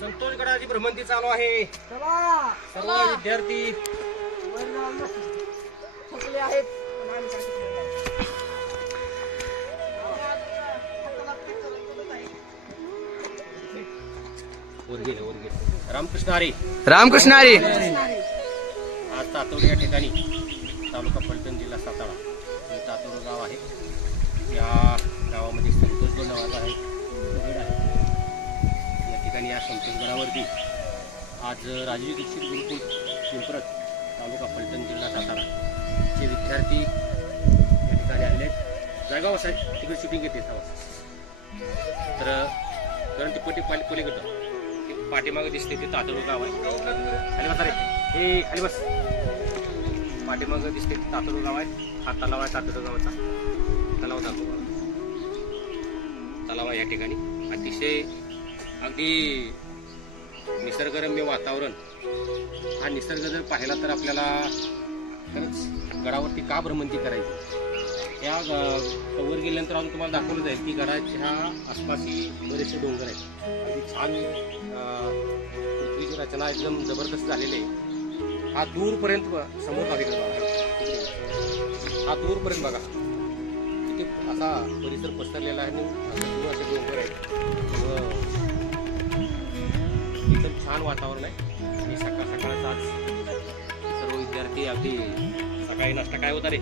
संतोष गडाची भ्रमंती चालू आहे. सर्व विद्यार्थी थकले आहेत. रामकृष्ण हरी. रामकृष्ण हरी. आज तातोड या ठिकाणी तालुका फलटण जिल्हा सातारा हे तातोड गाव आहे. या गावामध्ये संतोषगड नावाचा आहे गड आहे. या ठिकाणी या संतोषगडावरती आज राजीव दीक्षित गुरुकुल पिंपरत तालुका फलटण जिल्हा सातारा चे विद्यार्थी या ठिकाणी आले आहेत. जायगाव साहेब तिकडे शूटिंग घेते तर कारण ती पलीकडं पाठीमागे दिसते ते तातोड गाव आहे. खाली बस रे, हे खाली बस. पाठीमागे दिसते ते तातोड गाव आहे. हा तलाव आहे तातोड गावाचा. तलाव दाखव. तलाव आहे या ठिकाणी. अतिशय अगदी निसर्गरम्य वातावरण. हा निसर्ग जर पाहिला तर आपल्याला खरंच गडावरती का भ्रमंती करायची. या वर गेल्यानंतर अजून तुम्हाला दाखवलं जाईल की गडाच्या आसपासही बरेचसे डोंगर आहेत. अगदी छान पृथ्वीची रचना एकदम जबरदस्त झालेली आहे. हा दूरपर्यंत समोर बघा. हा दूरपर्यंत बघा किती असा परिसर पसरलेला आहे. दूर असे डोंगर आहेत. एकदम छान वातावरण आहे. आणि सकाळ सकाळचा आज सर्व विद्यार्थी अगदी सकाळी नाश्ता काय होता रे.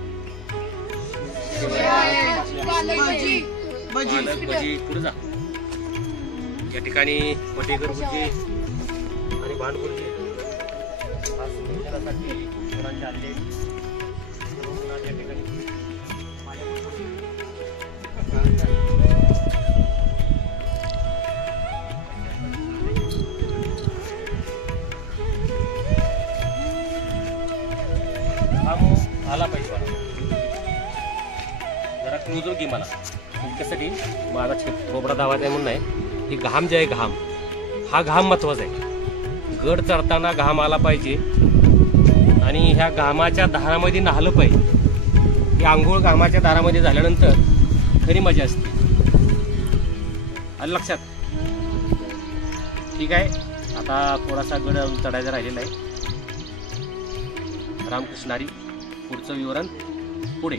भजी पुढे जा. या ठिकाणी पटेकर भजी आणि भांडभुर्जी सिंचनासाठी मुलांचे आले. या ठिकाणी आला पाहिजे मला जरा क्लोजर घे मला. कशासाठी माझा खोबरा धावायचा आहे म्हणून नाही. ही घाम जे आहे घाम हा घाम महत्वाचा आहे. गड चढताना घाम आला पाहिजे आणि ह्या घामाच्या धारामध्ये नाहलं पाहिजे. ही आंघोळ घामाच्या धारामध्ये झाल्यानंतर खरी मजा असते. आलं लक्षात. ठीक आहे. आता थोडासा गड चढायचा राहिलेला आहे. रामकृष्ण हरी. पुढचं विवरण पुढे.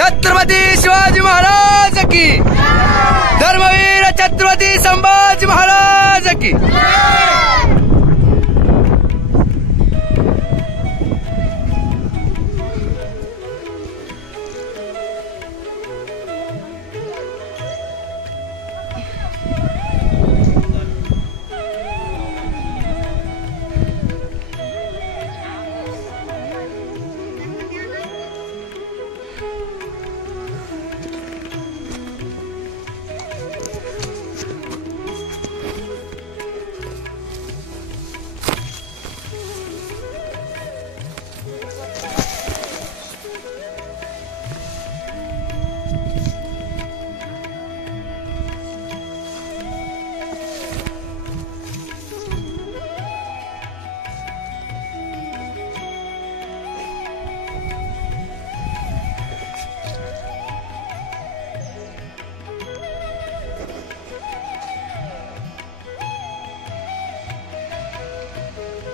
छत्रपती शिवाजी महाराज की. धर्मवीर छत्रपती संभाजी महाराज की.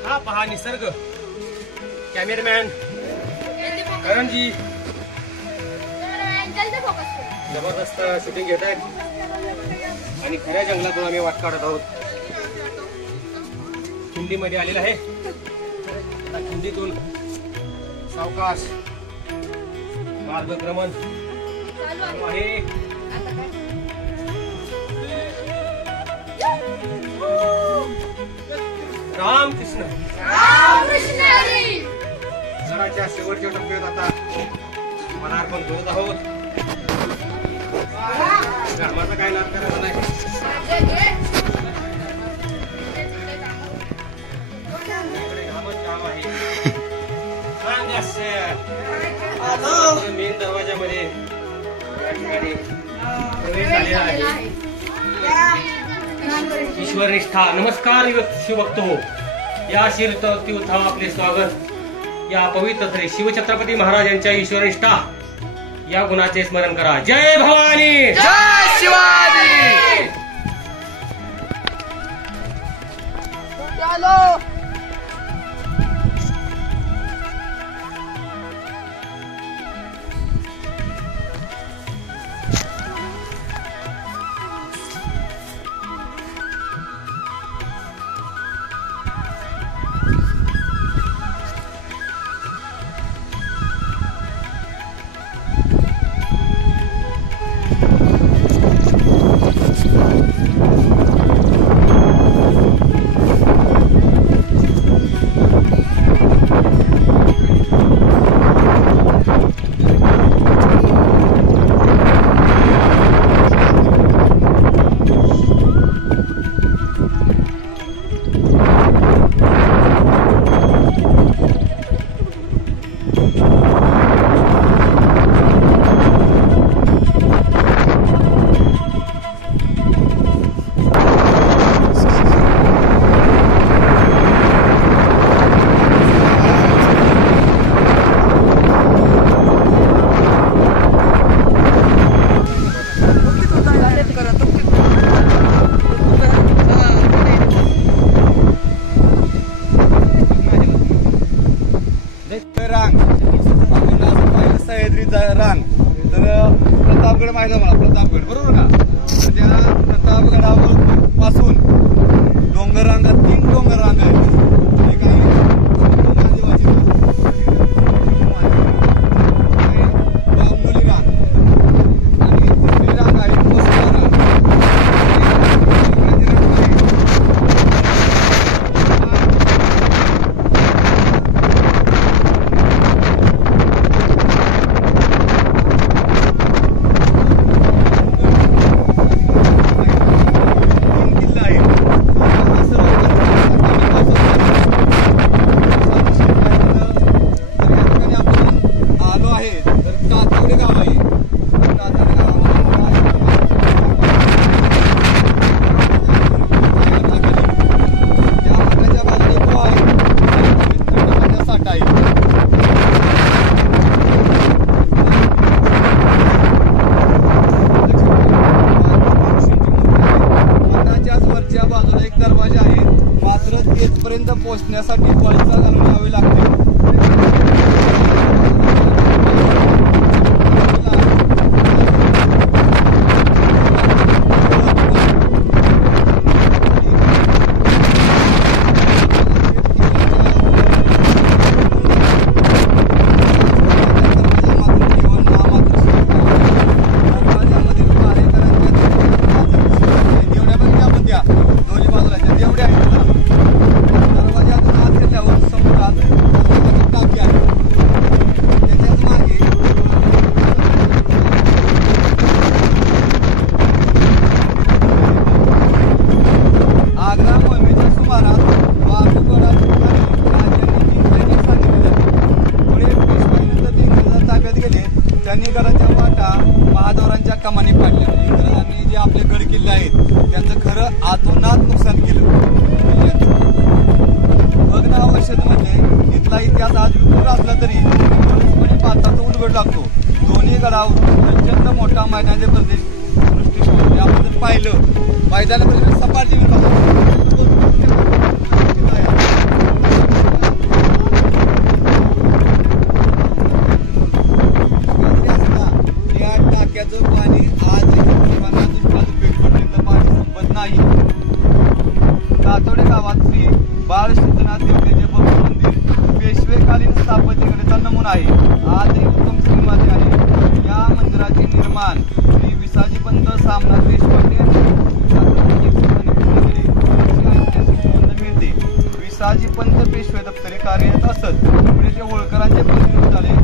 हा पहा निसर्ग. कॅमेरामॅन करणजी जबरदस्त शूटिंग घेत आहेत आणि खऱ्या जंगलातून आम्ही वाट काढत आहोत. खिंडीमध्ये आलेला आहे. आता खिंडीतून सावकाश मार्गक्रमण चालू आहे. रामकृष्ण घराच्या शेवटच्या टप्प्यात आता पदार्पण करत आहोत. धर्माचा काय नाद करायचा नाही. गाव आहे मेन दरवाजामध्ये या ठिकाणी प्रवेश झालेला आहे. ईश्वरनिष्ठा नमस्कार शिवभक्तो. या तीर्थावर आपले स्वागत. या पवित्र श्री शिवछत्रपती महाराजांच्या ईश्वरनिष्ठा या गुणाचे स्मरण करा. जय भवानी जय शिवाजी. रांग तर प्रतापगड माहिती आहे मला. प्रतापगड बरोबर का. त्या प्रतापगडावर पासून डोंगर रांगा 3 डोंगर रांग आहेत. एक आहे आदिवासी बांबोली रांग आणि तिसरी रांग आहे कोसला रांग. पर्यंत पोहोचण्यासाठी पळसा घालून यावे लागते. त्यांनी गडाच्या वाटा महादोरांच्या कमानी पाडल्या. म्हणजे इंग्रजांनी जे आपले गड किल्ले आहेत त्यांचं खरं आतोनात नुकसान केलं. भग्नावशेषमध्ये इथला इतिहास आज विपुल असला तरी सहजपणे पाहता तो उलगड लागतो. दोन्ही गडावर प्रचंड मोठा मैदानाचे प्रदेश दृष्टी आपण पाहिलं मैदान सपाट जीवन पिण्याचं पाणी आज लोकांना दुष्काळात उपयोगी पडतं. इथलं पाणी संपत नाही. कातोडे गावात श्री बाळ सिद्धनाथ देवतेचे भव्य मंदिर पेशवेकालीन स्थापत्यकलेचा नमुना आहे. आजही उत्तम श्रीनिवासी आहे. या मंदिराचे निर्माण श्री विसाजीपंत सामनाथ देशपांडे यांनी मिळते. विसाजीपंत पेशवे दप्तरी कार्यरत असत. पुढे ते होळकरांचे प्रतिनिधी झाले.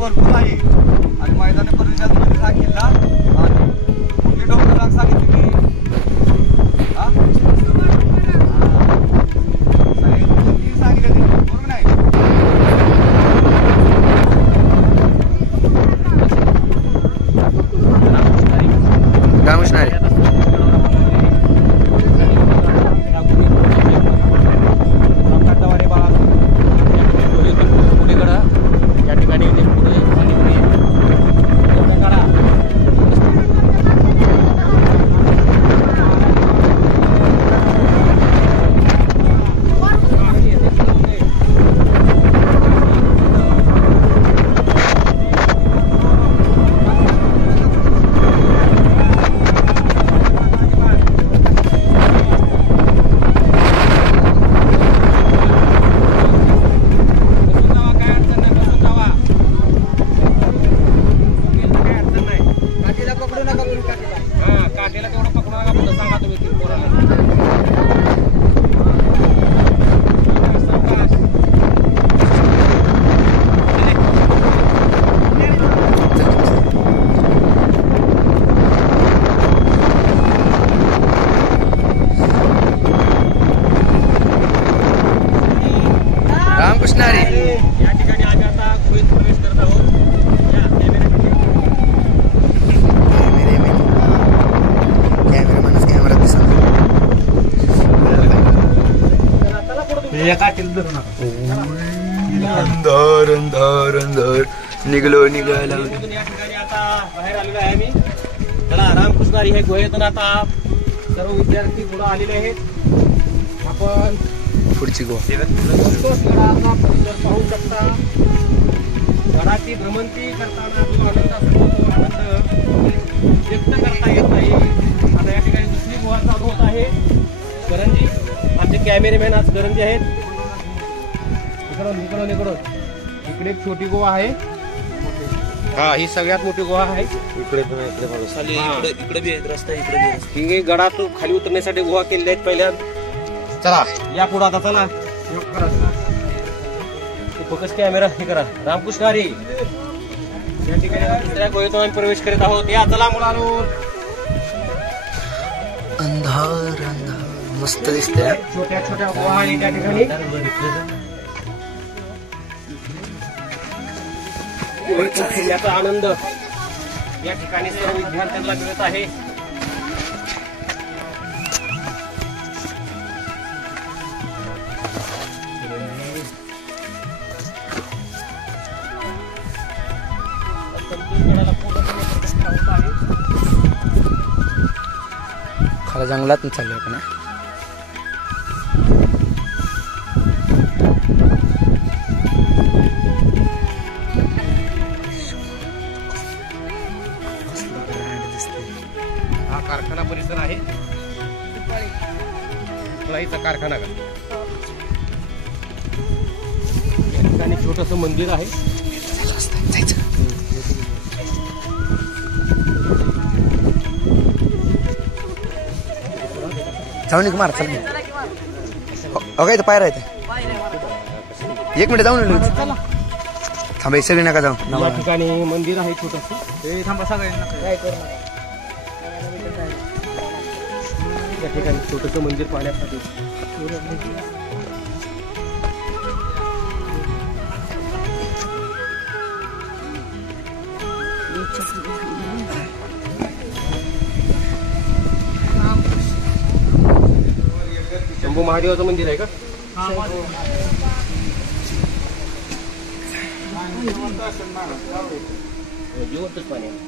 भरपूर आहे आणि मैदानी प्रदेशात हा किल्ला आणि कुठली डोंगररांग सांगितली की सांगितलं बरोबर नाही. रामकृष्णारी या ठिकाणी आम्ही आता गुहेत प्रवेश करत आहोत. अंधार अंधार अंधार निघाला या ठिकाणी आता बाहेर आलेलो आहे आम्ही. चला रामकृष्णारी हे गुहेतून आता सर्व विद्यार्थी पुढे आलेले आहेत. आपण पुढची गोवा गडाचा परिसर पाहू शकता. गडाची भ्रमंती करताना जो आनंद असतो तो आनंद व्यक्त करता येत नाही. आता या ठिकाणी दुसरी गुहा चालू होत आहे. करंजी आमचे कॅमेरेमॅन आज करंजी आहेत. इकडून इकडे एक छोटी गोवा आहे. हा ही सगळ्यात मोठी गुहा आहे. इकडे पण इकडे बी रस्ता इकडे ही गडात खाली उतरण्यासाठी गुहा केलेल्या आहेत पहिल्या. चला या पुढे आता चला फोकस कॅमेरा हे करा. रामकृष्णारी या ठिकाणी दुसऱ्या गुहेतून आम्ही प्रवेश करीत आहोत. या चला मुलांनो. अंधार अंधार मस्त दिसतंय. छोट्या छोट्या गुहा आहेत त्या ठिकाणी. याचा आनंद या ठिकाणी सर्व विद्यार्थ्यांना मिळत आहे. खाला जंगलात चाललो आपण. हा कारखाना परिसर आहे. तुळाईचा कारखाना का. या ठिकाणी छोटस मंदिर आहे. जाऊन मार चल. काय पायरा येते. एक मिनिट जाऊन थांबा. सगळी नका जाऊ. या ठिकाणी मंदिर आहे छोटस. थांबा सगळ्यांना या ठिकाणी छोटस मंदिर पाहण्यासाठी. महादेवाचं मंदिर आहे का? जिवंतच पाणी आहे.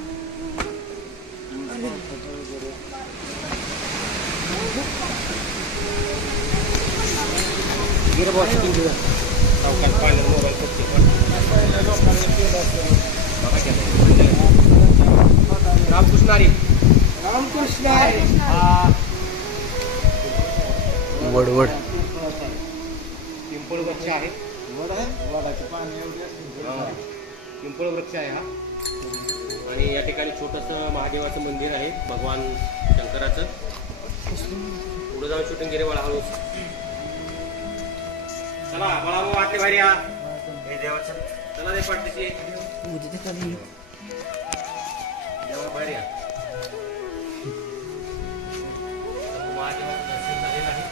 रामकृष्ण हरी. वड वड पिंपळ वृक्ष आहे. पिंपळ वृक्ष आहे हा. आणि या ठिकाणी छोटंसं महादेवाचं मंदिर आहे भगवान शंकराचं. पुढे जाऊन शूटिंग गेले बाळा हळू. चला बाळा भाऊ वाटले भारी या. चला दे पाठीची देवा बाहेर या. महादेवाचं दर्शन झालेलं आहे.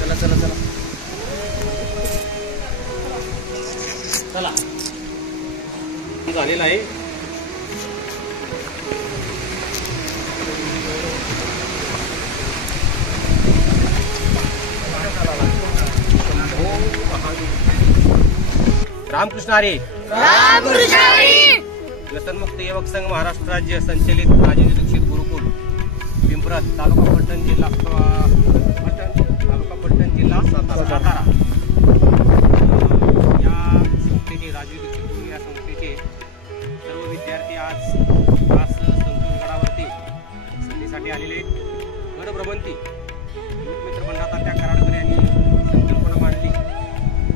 चला चला चला चला झालेला आहे. रामकृष्ण हरी. व्यसनमुक्त युवक संघ महाराष्ट्र राज्य संचलित राजेंद्र दीक्षित गुरुकुल पिंपरत तालुका पलटण जिल्हा सातारा या संस्थेचे राजीव दीक्षित गुरु या संस्थेचे सर्व विद्यार्थी आज संतोषगडावरती संधीसाठी आलेले गड भ्रमंती मित्र मंडळातर्फे कराडकर यांनी संकल्पना मांडली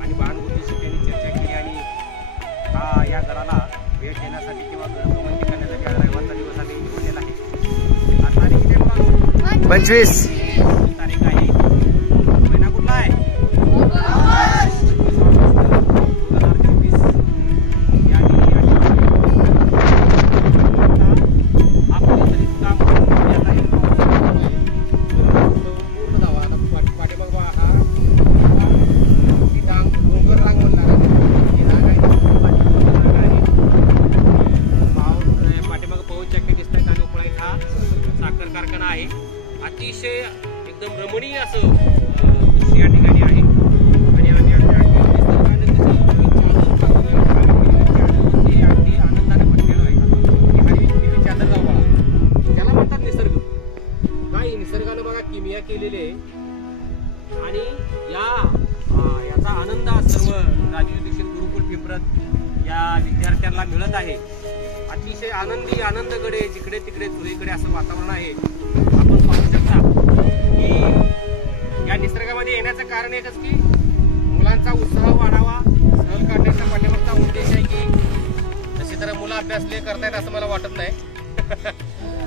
आणि बाणबुद्धीशी त्यांनी चर्चा केली आणि हा या गडाला भेट देण्यासाठी किंवा गड भ्रमंती करण्यासाठी आज रविवारचा दिवस आम्ही निवडलेला आहे. आज तारीख किती आहे? 25 तारीख आहे. महिना कुठला आहे? 2024. साखर कारखाना आहे. अतिशय एकदम रमणीय असं दृश्य या ठिकाणी आहे. आणि आम्ही अगदी आनंदाने म्हटलेलो आहे की चादरगाव बाळा त्याला म्हणतात निसर्ग. नाही, निसर्गानं बघा किमिया केलेली आहे आणि याचा आनंद सर्व राजीव दीक्षित गुरुकुल पिंपरत या विद्यार्थ्यांना मिळत आहे. अतिशय आनंदी आनंदगडे जिकडे तिकडे चुरीकडे असं वातावरण आहे. आपण पाहू शकता की या निसर्गामध्ये येण्याचं कारण एकच की मुलांचा उत्साह वाढावा. सहल काढण्याचा पाठीमागचा उद्देश आहे की तसे तर मुलं अभ्यासले करतायत असं मला वाटत नाही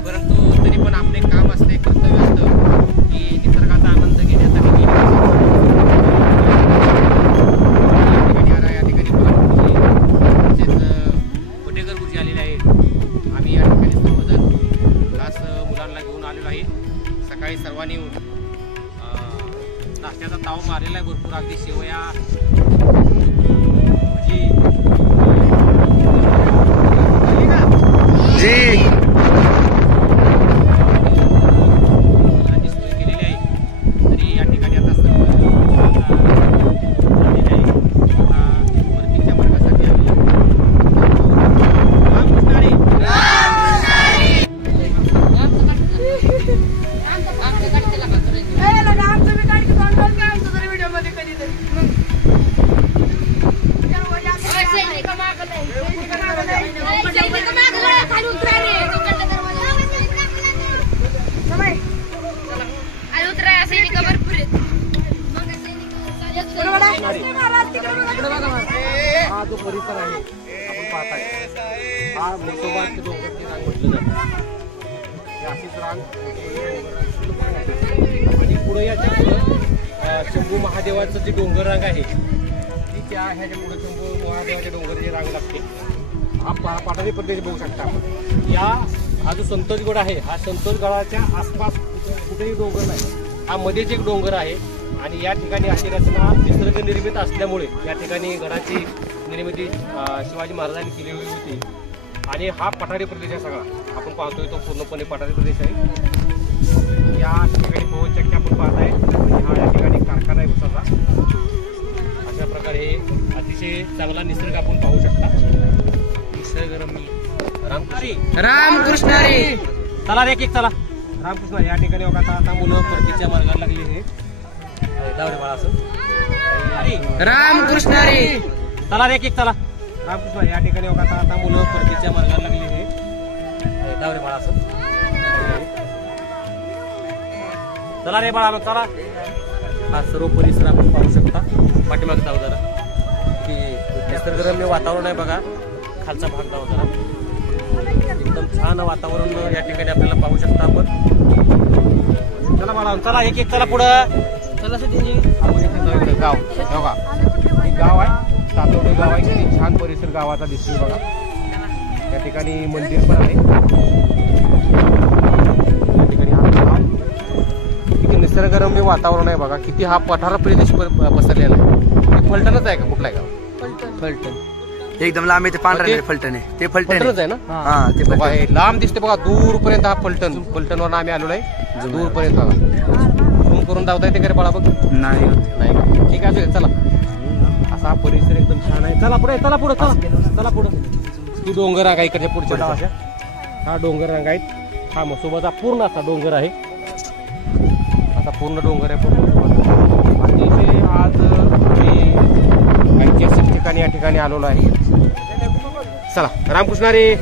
परंतु तरी पण आपले काम असते, कर्तव्य असतं की निसर्गाचा आनंद घेण्यासाठी या ठिकाणी पटेकर गुरुजी आलेले आहेत. आम्ही या ठिकाणी सर्वजण खास मुलांना घेऊन आलेलो आहे. सकाळी सर्वांनी नाश्त्याचा ताव मारलेला आहे भरपूर. अगदी शेवया भजी मुलांची सोय केलेली आहे. तरी या ठिकाणी आता सर्व परतीच्या मार्गासाठी हा जो परिसर आहे आपण पाहताय हा मोठोबाचे डोंगरची रांग म्हटलं जातं. अशीच रांग आणि पुढे याच्या पुढे शंभू महादेवाचं जे डोंगर रांग आहे ती त्या ह्याच्या पुढे महादेवाच्या डोंगराची रांग लागते. हा पाटारी प्रदेश बघू शकता आपण. हा जो संतोषगड आहे हा संतोषगडाच्या आसपास कुठेही डोंगर नाही. हा मध्येच एक डोंगर आहे आणि या ठिकाणी अशी रचना निसर्ग निर्मित असल्यामुळे या ठिकाणी गडाची निर्मिती शिवाजी महाराजांनी केलेली होती. आणि हा पठारी प्रदेश आहे सगळा. आपण पाहतोय तो पूर्णपणे पठारी प्रदेश आहे. या ठिकाणी पवनचक्की आपण पाहत आहे. हा या ठिकाणी कारखाना आहे उसाचा. अशा प्रकारे अतिशय चांगला निसर्ग आपण पाहू शकता. निसर्गरम्य रामकृष्ण हरी. चला रे एक चला रामकृष्ण. या ठिकाणी आता मुलं परतीच्या मार्गाला लागली आहे. दावरे बाळा असं रामकृष्ण हरी. चला रे एक चला रामकृष्ण. या ठिकाणी आता मुलं परतीच्या मार्गाला लागली आहे. दावरे बाळा असं चला रे बाळा चला. हा सर्व परिसर आपण पाहू शकता. पाठीमागे जाऊ जरा की निसर्गरम्य वातावरण आहे बघा. खालचा भाग जाऊ जरा. एकदम छान वातावरण या ठिकाणी आपल्याला पाहू शकता आपण. चला बाळा चला एक चला पुढं चला. आपण इथे जाऊ गाव बघा. हे गाव आहे तातोडे गाव आहे. किती छान परिसर गावाचा दिसतोय बघा. या ठिकाणी मंदिर पण आहे. या ठिकाणी हा किती निसर्गरम्य वातावरण आहे बघा. किती हा पठार प्रदेश पसरलेला आहे. फलटणच आहे का कुठला आहे गाव? फलटण एकदम लांब आहे ते पांढरे फलटण आहे. ते फलटणच आहे ना. हा ते बघा हे लांब दिसते बघा दूरपर्यंत. हा फलटणवर आम्ही आलेलो आहे दूरपर्यंत बघा. झूम करून धावता येते का रे बाळा बघ? नाही का? ठीक आहे चला. असा हा परिसर एकदम छान आहे. चला पुढे चला पुढे चला चला पुढे. ही डोंगर रांग आहे इकडच्या पुढच्या अशा. हा डोंगर रांग आहेत. हा मसोबाचा पूर्ण असा डोंगर आहे. असा पूर्ण डोंगर आहे पूर्ण. अतिशय आज मी ऐतिहासिक ठिकाणी या ठिकाणी आलेलो आहे. चला रामकृष्ण रे.